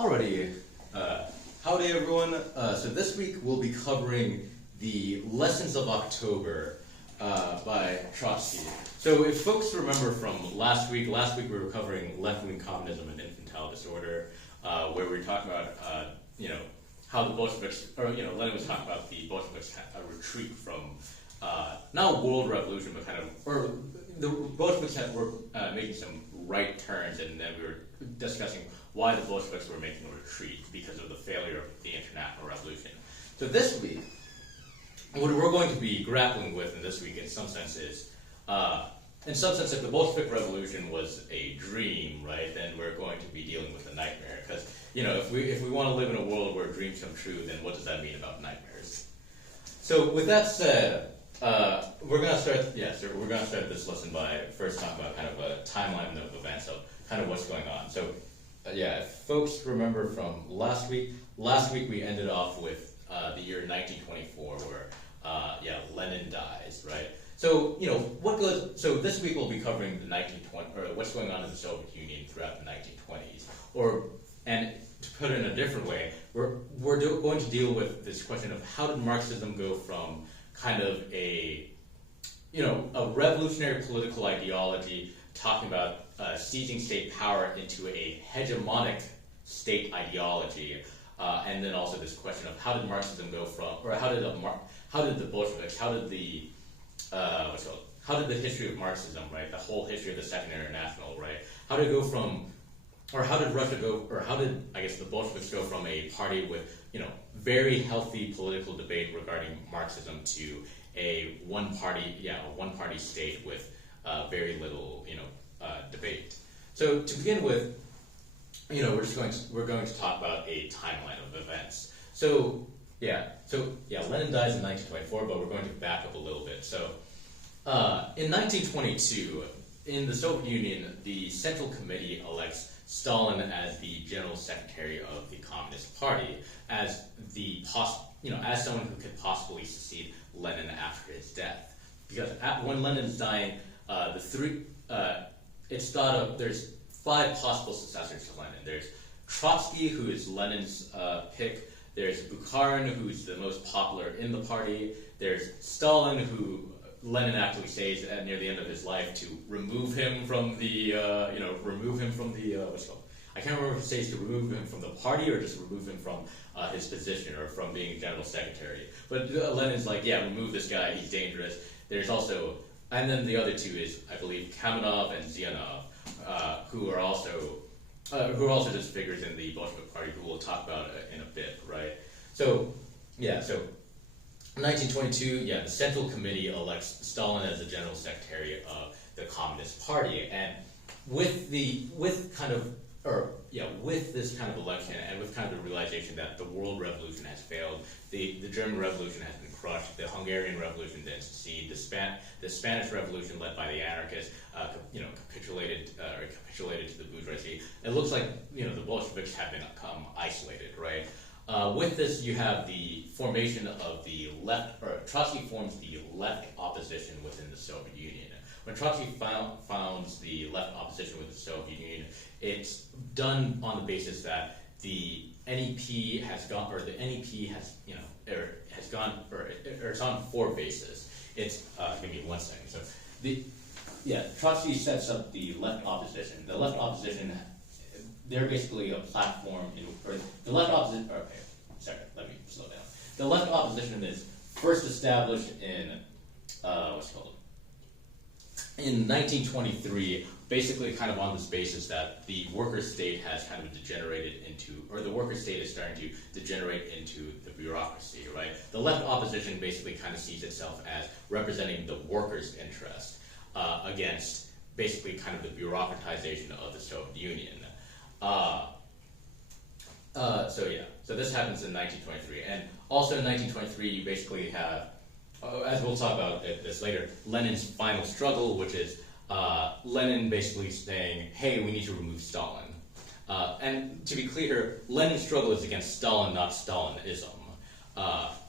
Alrighty, howdy everyone. So this week we'll be covering the Lessons of October by Trotsky. So if folks remember from last week we were covering left-wing communism and infantile disorder, where we were talking about, how the Bolsheviks, Lenin was talking about the Bolsheviks retreat from, not a world revolution, but the Bolsheviks were making some right turns, and then we were discussing why the Bolsheviks were making a retreat because of the failure of the international revolution. So this week, what we're going to be grappling with in this week, in some sense, is, if the Bolshevik Revolution was a dream, right, then we're going to be dealing with a nightmare. Because, if we want to live in a world where dreams come true, then what does that mean about nightmares? So with that said, we're going to start this lesson by first talking about kind of a timeline of events of kind of what's going on. So, if folks remember from last week we ended off with the year 1924, where Lenin dies, right? So so this week we'll be covering the 1920 or what's going on in the Soviet Union throughout the 1920s, and to put it in a different way, we're going to deal with this question of how did Marxism go from kind of a revolutionary political ideology talking about seizing state power into a hegemonic state ideology, and then also this question of how did Marxism go from, or how did the Bolsheviks, how did the history of Marxism, right, the whole history of the Second International, right, how did Russia go, or how did, I guess, the Bolsheviks go from a party with, very healthy political debate regarding Marxism to a one-party state with very little, debate. So to begin with, we're going to talk about a timeline of events. So Lenin dies in 1924, but we're going to back up a little bit. So in 1922, in the Soviet Union, the Central Committee elects Stalin as the General Secretary of the Communist Party, as as someone who could possibly succeed Lenin after his death. Because when Lenin's dying, it's thought of, there's 5 possible successors to Lenin. There's Trotsky, who is Lenin's pick. There's Bukharin, who's the most popular in the party. There's Stalin, who Lenin actually says near the end of his life to remove him from the, what's it called? I can't remember if it says to remove him from the party or just remove him from his position or from being general secretary. But Lenin's like, remove this guy, he's dangerous. There's also, and then the other 2 is, I believe, Kamenev and Zianov, who are also just figures in the Bolshevik Party who we'll talk about in a bit, right? So 1922, the Central Committee elects Stalin as the General Secretary of the Communist Party, and with this kind of election, and with kind of the realization that the world revolution has failed, the German Revolution has been crushed, the Hungarian Revolution didn't succeed, the Spanish Revolution led by the anarchists capitulated to the bourgeoisie. It looks like the Bolsheviks have become isolated, right? With this, you have the formation of the left, or Trotsky forms the left opposition within the Soviet Union. When Trotsky founds the left opposition with the Soviet Union, it's done on the basis that the NEP has gone, or the NEP has, it's on 4 bases. It's, give me 1 second. So, Trotsky sets up the left opposition. The left opposition, they're basically a platform, the left opposition, let me slow down. The left opposition is first established in, in 1923, basically kind of on this basis that the worker state has kind of degenerated into, or the worker state is starting to degenerate into the bureaucracy, right? The left opposition basically kind of sees itself as representing the workers' interest against basically kind of the bureaucratization of the Soviet Union. So this happens in 1923, and also in 1923 you basically have, as we'll talk about this later, Lenin's final struggle, which is Lenin basically saying, hey, we need to remove Stalin. And to be clear, Lenin's struggle is against Stalin, not Stalinism.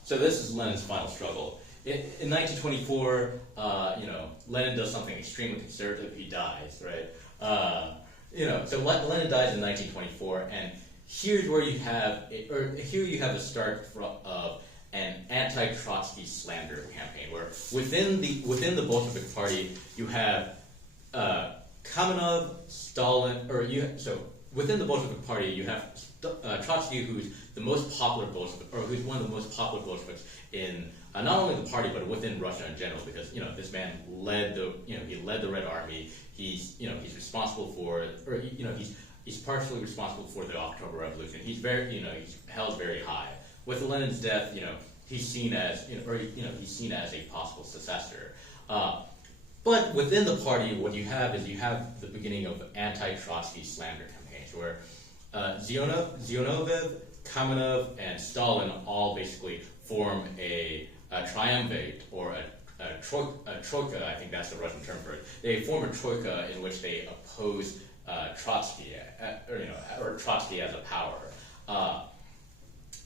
So this is Lenin's final struggle. In 1924, Lenin does something extremely conservative. He dies, right? So Lenin dies in 1924, and here's where you have, here you have the start of an anti-Trotsky slander campaign, where within the Bolshevik Party you have Kamenev, Stalin, within the Bolshevik Party you have Trotsky, who's the most popular Bolshevik, or who's one of the most popular Bolsheviks in not only the party but within Russia in general, because this man led the Red Army. He's responsible for, he's partially responsible for the October Revolution. He's he's held very high. With Lenin's death, he's seen as he's seen as a possible successor. But within the party, what you have is the beginning of anti-Trotsky slander campaigns, where Zionoviev, Kamenev, and Stalin all basically form a triumvirate, or a troika. I think that's the Russian term for it. They form a troika in which they oppose Trotsky, or Trotsky as a power.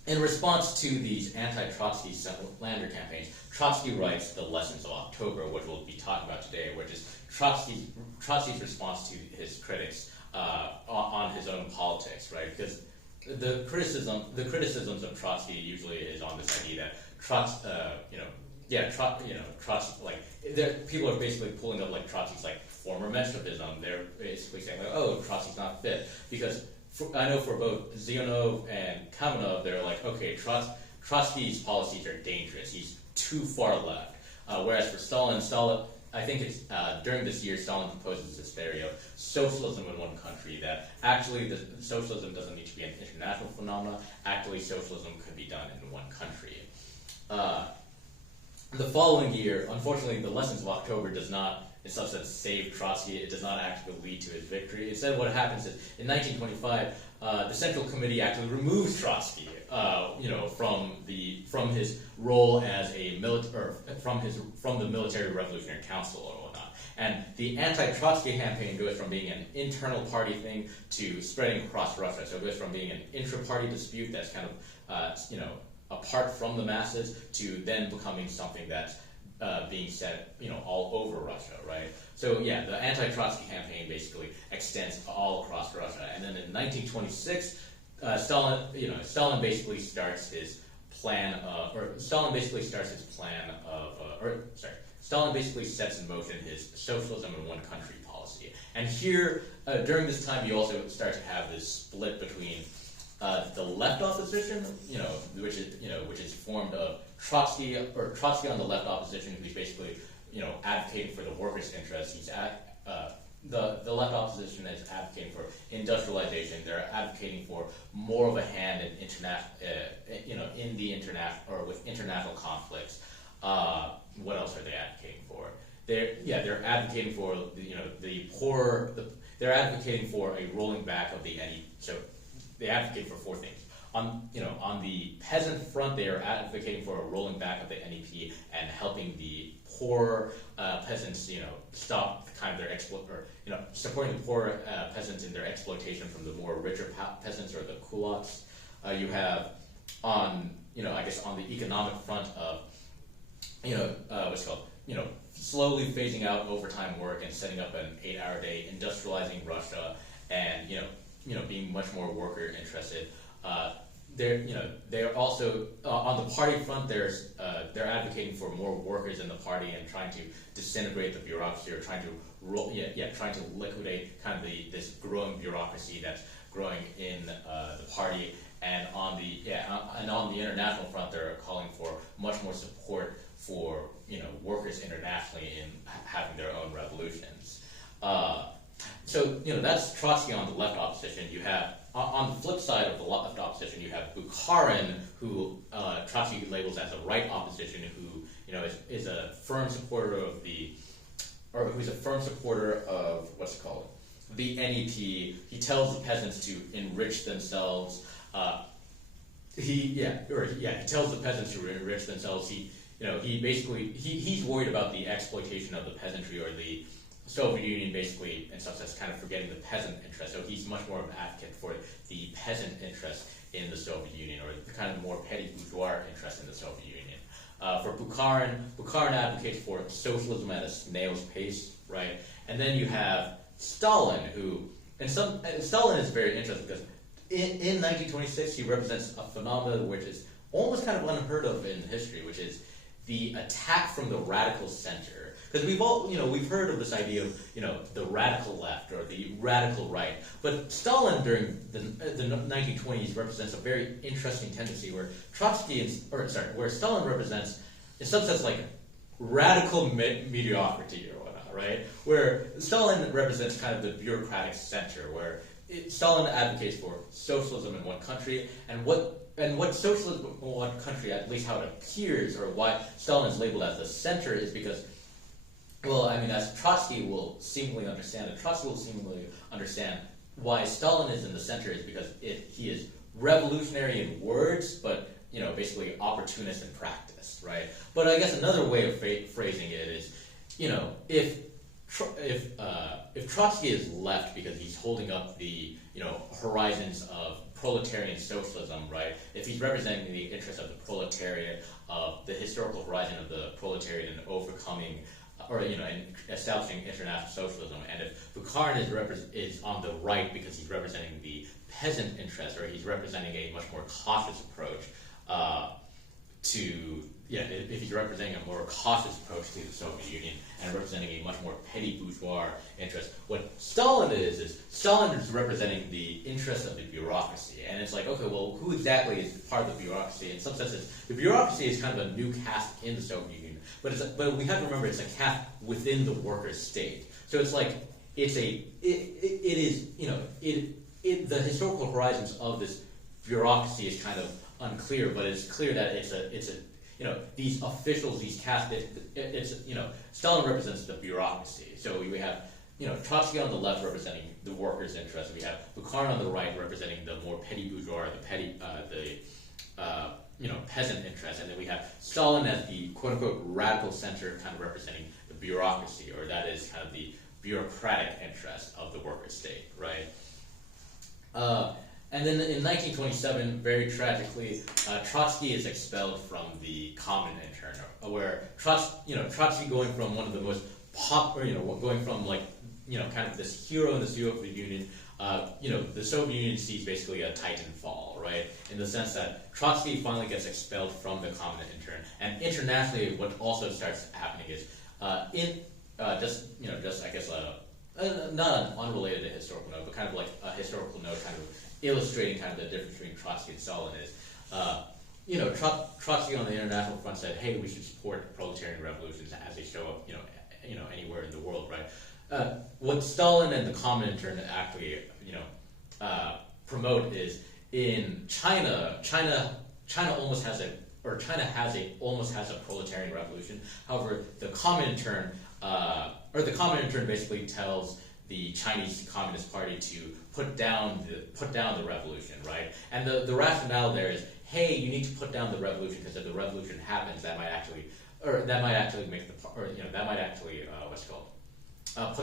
In response to these anti-Trotsky slander campaigns, Trotsky writes The Lessons of October, which we'll be talking about today, which is Trotsky's response to his critics on his own politics, right? Because the criticisms of Trotsky usually is on this idea that Trotsky, people are basically pulling up like Trotsky's like former Menshevism. They're basically saying like, oh, Trotsky's not fit, because I know for both Zionov and Kamenev, they're like, okay, Trotsky's policies are dangerous. He's too far left. Whereas for Stalin, I think it's during this year, Stalin proposes this theory of socialism in one country, that actually the socialism doesn't need to be an international phenomenon. Actually, socialism could be done in one country. The following year, unfortunately, the Lessons of October does not, in some sense, save Trotsky. It does not actually lead to his victory. Instead, what happens is, in 1925, the Central Committee actually removes Trotsky, from his role as a from the Military Revolutionary Council or whatnot. And the anti-Trotsky campaign goes from being an internal party thing to spreading across Russia. So it goes from being an intra-party dispute that's kind of apart from the masses, to then becoming something that's being said, all over Russia, right? So yeah, the anti-Trotsky campaign basically extends all across Russia. And then in 1926, Stalin basically starts his plan Stalin basically sets in motion his socialism in one country policy. And here, during this time, you also start to have this split between the left opposition, which is formed of Trotsky on the left opposition, who's basically, advocating for the workers' interests. He's the left opposition is advocating for industrialization. They're advocating for more of a hand in with international conflicts. What else are they advocating for? They're advocating for the poor. They're advocating for a rolling back of the NEP. So they advocate for four things. On the peasant front, they are advocating for a rolling back of the NEP and helping the poor peasants, stop kind of their supporting the poor peasants in their exploitation from the more richer peasants, or the kulaks. You have on the economic front of slowly phasing out overtime work and setting up an 8-hour day, industrializing Russia, and being much more worker interested. They're also on the party front. They're advocating for more workers in the party and trying to disintegrate the bureaucracy, or trying to liquidate kind of this growing bureaucracy that's growing in the party. And on the international front, they're calling for much more support for workers internationally in having their own revolutions. So that's Trotsky on the left opposition. You have on the flip side of the left opposition, you have Bukharin, who Trotsky labels as a right opposition, who is a firm supporter of who's a firm supporter of the NEP. He tells the peasants to enrich themselves. He tells the peasants to enrich themselves. He's worried about the exploitation of the peasantry, or the Soviet Union basically, in some sense, kind of forgetting the peasant interest. So he's much more of an advocate for the peasant interest in the Soviet Union, or the kind of more petty bourgeois interest in the Soviet Union. For Bukharin advocates for socialism at a snail's pace, right? And then you have Stalin, Stalin is very interesting, because in 1926, he represents a phenomenon which is almost kind of unheard of in history, which is the attack from the radical center. Because we've heard of this idea of, the radical left or the radical right. But Stalin during the 1920s represents a very interesting tendency where where Stalin represents, in some sense, like radical mediocrity or whatnot, right? Where Stalin represents kind of the bureaucratic center, where Stalin advocates for socialism in one country, and what socialism in one country, at least how it appears, or why Stalin is labeled as the center, is because, as Trotsky will seemingly understand why Stalin is in the center is because he is revolutionary in words, but basically opportunist in practice, right? But I guess another way of phrasing it is, if Trotsky is left because he's holding up the horizons of proletarian socialism, right? If he's representing the interests of the proletariat, of the historical horizon of the proletariat and overcoming, and establishing international socialism, and if Bukharin is on the right because he's representing the peasant interest, or he's representing a much more cautious approach if he's representing a more cautious approach to the Soviet Union and representing a much more petty bourgeois interest, what Stalin is Stalin is representing the interests of the bureaucracy. And it's like, okay, well, who exactly is part of the bureaucracy? In some senses, the bureaucracy is kind of a new caste in the Soviet Union, but we have to remember it's a caste within the workers' state. So it's like the historical horizons of this bureaucracy is kind of unclear, but it's clear that it's a these officials, these castes, Stalin represents the bureaucracy. So we have, Trotsky on the left representing the workers' interests. We have Bukharin on the right representing the more petty bourgeois, peasant interests. And then we have Stalin as the quote-unquote radical center, kind of representing the bureaucracy, or that is kind of the bureaucratic interest of the workers' state, right? And then in 1927, very tragically, Trotsky is expelled from the Common Intern, where Trotsky going from one of the most going from kind of this hero in the Soviet Union, the Soviet Union sees basically a titan fall, right? In the sense that Trotsky finally gets expelled from the Common Intern, and internationally, what also starts happening is not an unrelated to historical note, but kind of like a historical note, kind of illustrating kind of the difference between Trotsky and Stalin is, Trotsky on the international front said, hey, we should support proletarian revolutions as they show up, anywhere in the world, right? What Stalin and the Common Intern actually, promote is in China. China almost has a proletarian revolution. However, the Common Intern, basically tells the Chinese Communist Party to put down the revolution, right? And the rationale there is, hey, you need to put down the revolution because if the revolution happens, that might actually put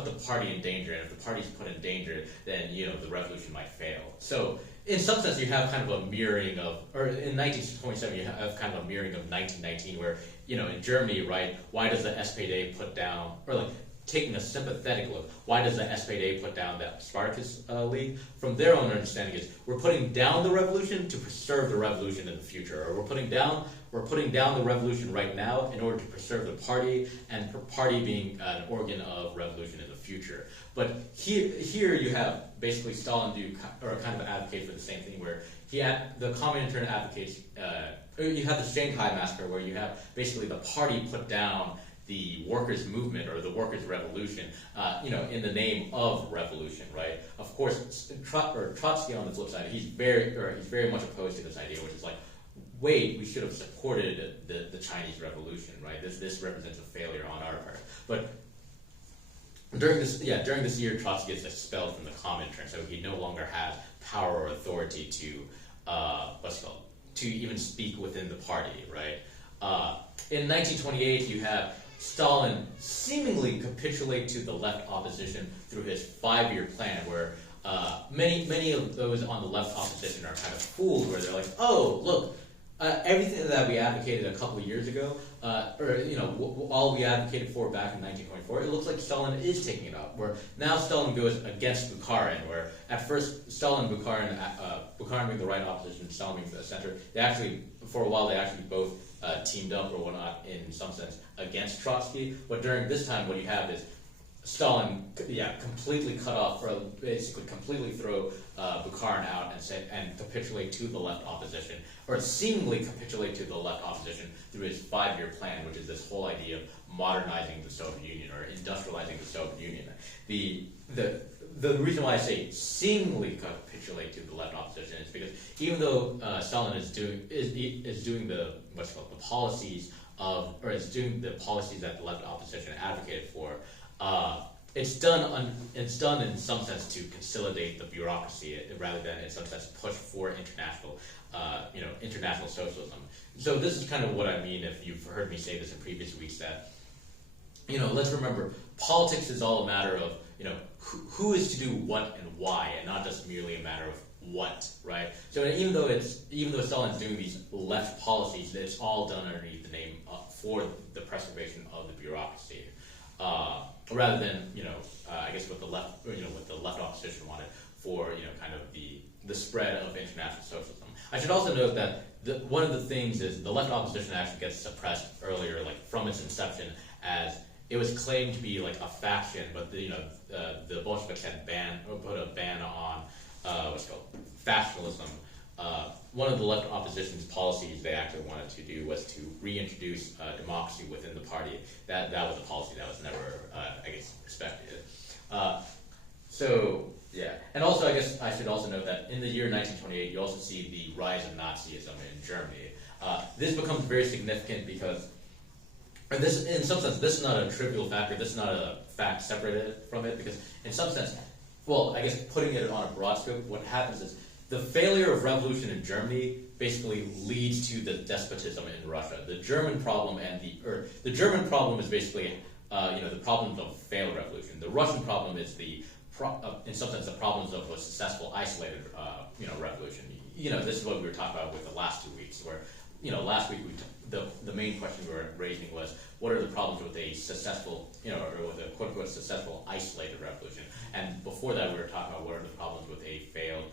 the party in danger, and if the party's put in danger, then the revolution might fail. So in some sense, you have kind of a mirroring of, or in 1927, you have kind of a mirroring of 1919, where in Germany, right? Why does the SPD put down, or taking a sympathetic look, why does the SPD put down the Spartacus League? From their own understanding is, we're putting down the revolution to preserve the revolution in the future, or we're putting down the revolution right now in order to preserve the party, and party being an organ of revolution in the future. But here you have basically Stalin kind of advocate for the same thing, where the Common Intern advocates, you have the Shanghai Massacre, where you have basically the party put down the workers' movement or the workers' revolution, in the name of revolution, right? Of course, Trotsky on the flip side, he's very much opposed to this idea, which is like, wait, we should have supported the Chinese Revolution, right? This represents a failure on our part. But during this year, Trotsky gets expelled from the Common Intern, so he no longer has power or authority to to even speak within the party, right? In 1928, you have Stalin seemingly capitulate to the left opposition through his 5-year plan, where many of those on the left opposition are kind of fooled, where they're like, oh, look, everything that we advocated a couple of years ago, all we advocated for back in 1924, it looks like Stalin is taking it up. Where now Stalin goes against Bukharin, where at first Stalin and Bukharin being the right opposition, Stalin being the center, they actually, for a while, they actually both teamed up or whatnot in some sense against Trotsky. But during this time, what you have is Stalin, completely cut off, or basically completely throw Bukharin out and capitulate to the left opposition, or seemingly capitulate to the left opposition through his 5-year plan, which is this whole idea of modernizing the Soviet Union or industrializing the Soviet Union. The reason why I say seemingly capitulate to the left opposition is because even though Stalin is doing the policies that the left opposition advocated for. It's done in some sense to consolidate the bureaucracy rather than in some sense push for international socialism. So this is kind of what I mean if you've heard me say this in previous weeks, that let's remember politics is all a matter of who is to do what and why, and not just merely a matter of what, right? So even though Stalin's doing these left policies, it's all done underneath the name for the preservation of the bureaucracy. Rather than I guess what the left opposition wanted for kind of the spread of international socialism. I should also note that one of the things is the left opposition actually gets suppressed earlier, like from its inception, as it was claimed to be like a faction, but the Bolsheviks had put a ban on what's called factionalism. One of the left opposition's policies they actually wanted to do was to reintroduce democracy within the party. That was a policy that was never, respected. And also I guess I should also note that in the year 1928, you also see the rise of Nazism in Germany. This becomes very significant because, this, in some sense, this is not a trivial factor. This is not a fact separated from it, because in some sense, well, I guess putting it on a broad scope, what happens is the failure of revolution in Germany basically leads to the despotism in Russia. The German problem the German problem is basically the problems of failed revolution. The Russian problem is in some sense the problems of a successful isolated revolution. This is what we were talking about with the last 2 weeks, where last week the main question we were raising was what are the problems with a successful or with a quote unquote successful isolated revolution, and before that we were talking about what are the problems with a failed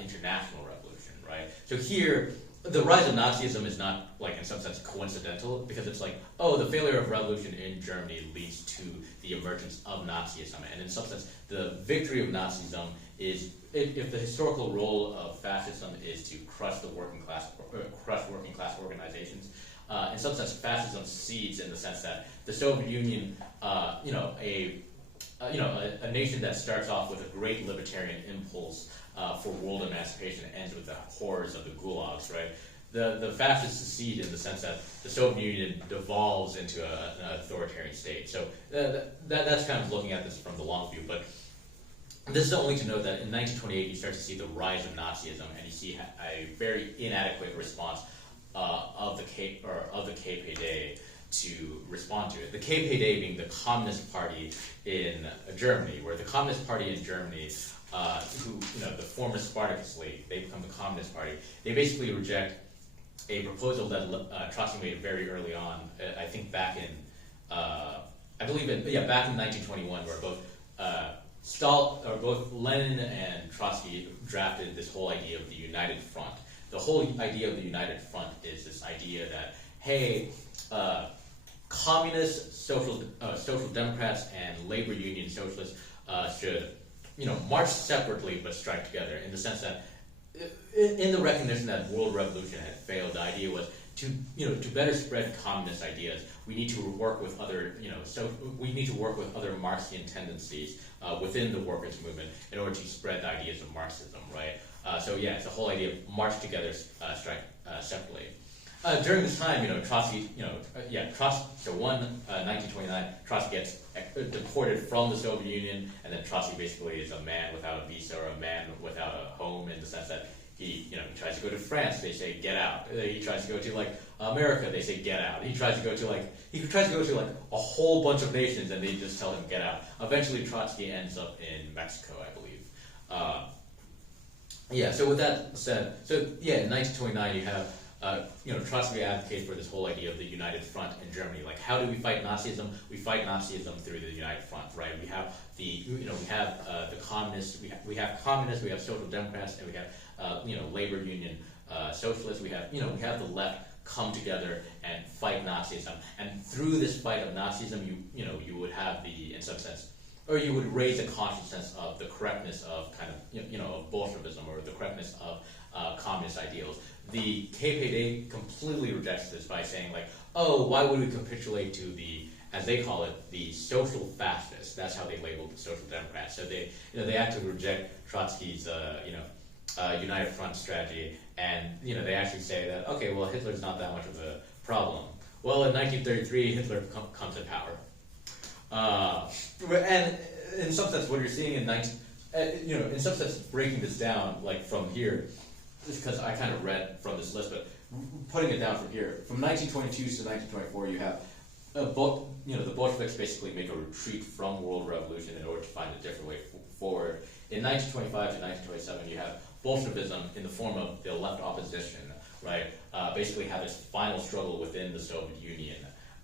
international revolution, right? So here, the rise of Nazism is not, like, in some sense coincidental, because it's like, the failure of revolution in Germany leads to the emergence of Nazism, and in some sense, the victory of Nazism is, if the historical role of fascism is to crush the working class organizations, in some sense, fascism succeeds in the sense that the Soviet Union, a nation that starts off with a great libertarian impulse for world emancipation ends with the horrors of the gulags, right? The fascists succeed in the sense that the Soviet Union devolves into an authoritarian state. So that's kind of looking at this from the long view. But this is only to note that in 1928 you start to see the rise of Nazism, and you see a very inadequate response of the KPD to respond to it. The KPD being the Communist Party in Germany, where the Communist Party in Germany, the former Spartacus League, they become the Communist Party. They basically reject a proposal that Trotsky made very early on. I think back in, back in 1921, where both Lenin and Trotsky drafted this whole idea of the United Front. The whole idea of the United Front is this idea that, hey, communists, social democrats, and labor union socialists should, march separately but strike together, in the sense that, in the recognition that world revolution had failed, the idea was to better spread communist ideas, we need to work with other, we need to work with other Marxian tendencies within the workers' movement in order to spread the ideas of Marxism, right? It's the whole idea of march together, strike separately. During this time, Trotsky, 1929, Trotsky gets deported from the Soviet Union, and then Trotsky basically is a man without a visa, or a man without a home, in the sense that he tries to go to France, they say get out. He tries to go to America, they say get out. He tries to go to a whole bunch of nations, and they just tell him get out. Eventually, Trotsky ends up in Mexico, I believe. So with that said, in 1929 you have Trotsky advocates for this whole idea of the United Front in Germany. Like, how do we fight Nazism? We fight Nazism through the United Front, right? We have the communists, we have communists, we have social democrats, and we have labor union socialists. We have the left come together and fight Nazism. And through this fight of Nazism, you would have in some sense, or you would raise a consciousness of the correctness of kind of of Bolshevism, or the correctness of communist ideals. The KPD completely rejects this by saying, like, oh, why would we capitulate to the, as they call it, the social fascists? That's how they labeled the social democrats. So they actually reject Trotsky's United Front strategy, and they actually say that, okay, well, Hitler's not that much of a problem. Well, in 1933, Hitler comes to power, and in some sense, what you're seeing in some sense, breaking this down, like from here, just because I kind of read from this list, but putting it down from here, from 1922 to 1924, you have the Bolsheviks basically make a retreat from world revolution in order to find a different way forward. In 1925 to 1927, you have Bolshevism in the form of the left opposition, right? Basically have its final struggle within the Soviet Union,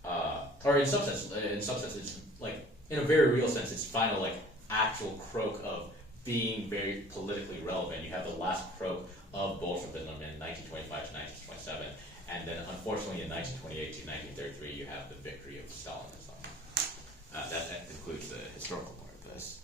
or in some sense, it's like, in a very real sense, it's final, like, actual croak of being very politically relevant. You have the last croak of Bolshevism in 1925 to 1927, and then unfortunately in 1928 to 1933 you have the victory of Stalinism. That concludes the historical part of this.